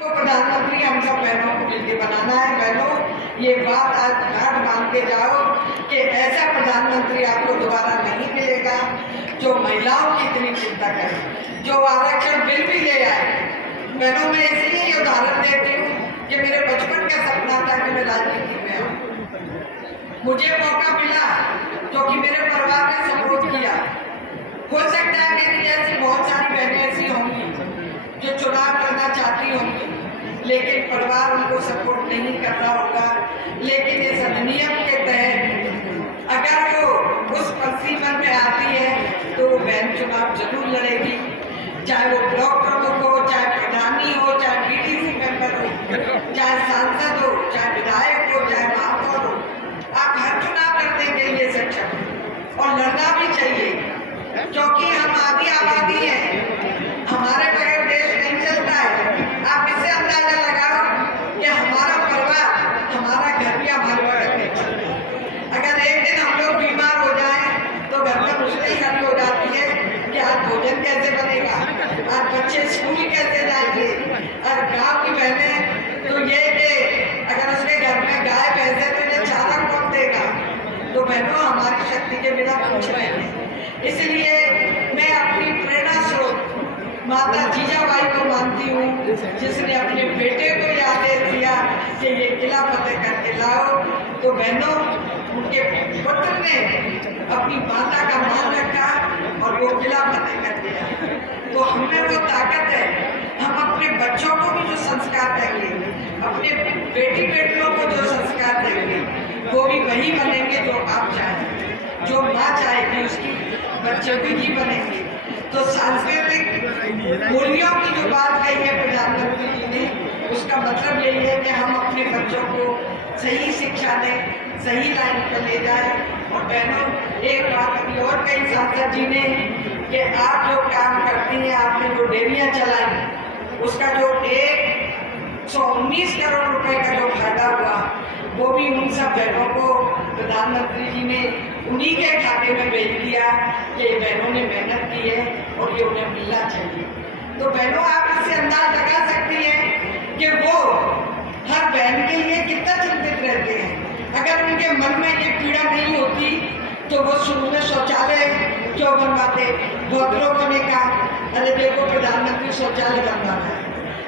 तो प्रधानमंत्री हम सब बहनों को मिलकर बनाना है। बहनों, ये बात आज गांठ बांध के जाओ कि ऐसा प्रधानमंत्री आपको दोबारा नहीं मिलेगा जो महिलाओं की इतनी चिंता करे, जो आरक्षण बिल भी ले आए। बहनों, मैं इसलिए ये उदाहरण देती हूँ कि मेरे बचपन का सपना था कि मैं राजनीति में आऊँ। मुझे मौका मिला क्योंकि मेरे परिवार ने सपोर्ट किया। हो सकता है मेरी जैसी बहुत सारी बहनें ऐसी होंगी जो चुनाव करना चाहती होंगी, लेकिन परिवार उनको सपोर्ट नहीं कर रहा होगा। लेकिन इस अधिनियम के तहत अगर वो उस परिसीमन में आती है तो वो बहन चुनाव जरूर लड़ेगी, चाहे वो ब्लॉक प्रमुख हो, चाहे प्रधानी हो, चाहे बीटीसी मेंबर हो, चाहे सांसद हो, चाहे विधायक हो, चाहे महापौर हो। आप हर चुनाव लड़ने के लिए सक्षम हैं और लड़ना भी चाहिए, क्योंकि हम आधी आबादी हैं। हमारे बगैर देश नहीं चलता है। आप इससे अंदाजा लगाओ कि हमारा परिवार, हमारा घर भी हमारे बगैर नहीं चलता। अगर एक दिन हम लोग बीमार हो जाएं तो घर में मुश्किल खड़ी हो जाती है कि आज भोजन कैसे बनेगा, आज बच्चे स्कूल कैसे जाएंगे। और गाँव की बहनें तो ये कि अगर उसके घर में गाय भैंस है तो इन्हें चारा कौन देगा। तो बहनों, हमारी शक्ति के बिना कुछ नहीं है। इसलिए मैं अपनी प्रेरणा स्रोत माता जीजाबाई को मानती हूँ, जिसने अपने बेटे को ये आदेश दिया कि ये किला फतेह करके लाओ। तो बहनों, उनके पुत्र ने अपनी माता का मान रखा और वो किला फतेह कर दिया। तो हमें वो ताकत है, हम अपने बच्चों को भी जो संस्कार देंगे, अपने बेटी बेटियों को जो संस्कार देंगे, वो भी वही बनेंगे जो आप चाहेंगे। जो माँ चाहेगी उसकी बच्चे भी बनेंगे। तो सांस्कृतिक मूल्यों की जो बात कही है प्रधानमंत्री जी ने, उसका मतलब यही है कि हम अपने बच्चों को सही शिक्षा दें, सही लाइन पर ले जाए। और बहनों, एक बात अभी और कही सांसद जी ने कि आप जो काम करती हैं, आपने जो डेयरियाँ चलाई, उसका जो 119 करोड़ रुपए का जो फायदा हुआ, वो भी उन सब बहनों को प्रधानमंत्री जी ने उन्हीं के खाते में भेज दिया कि बहनों ने मेहनत की है और ये उन्हें मिलना चाहिए। तो बहनों, आप इससे अंदाज लगा सकती हैं कि वो हर बहन के लिए कितना चिंतित रहते हैं। अगर उनके मन में ये पीड़ा नहीं होती तो वो शुरू में शौचालय क्यों बनवाते। बहुत लोगों ने कहा, अरे देखो प्रधानमंत्री शौचालय बनवाना है,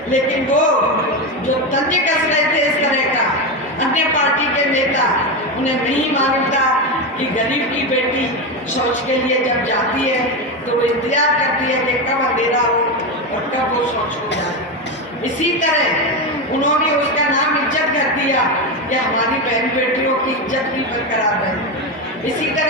लेकिन वो जो तंज कस रहे थे इस तरह का, अन्य पार्टी के नेता, उन्हें नहीं मालूम था कि गरीब की बेटी शौच के लिए जब जाती है तो वो इंतजार करती है कि कब अंधेरा हो और कब वो शौच हो जाए। इसी तरह उन्होंने उसका नाम इज्जत कर दिया कि हमारी बहन बेटियों की इज्जत भी बरकरार रहे। इसी तरह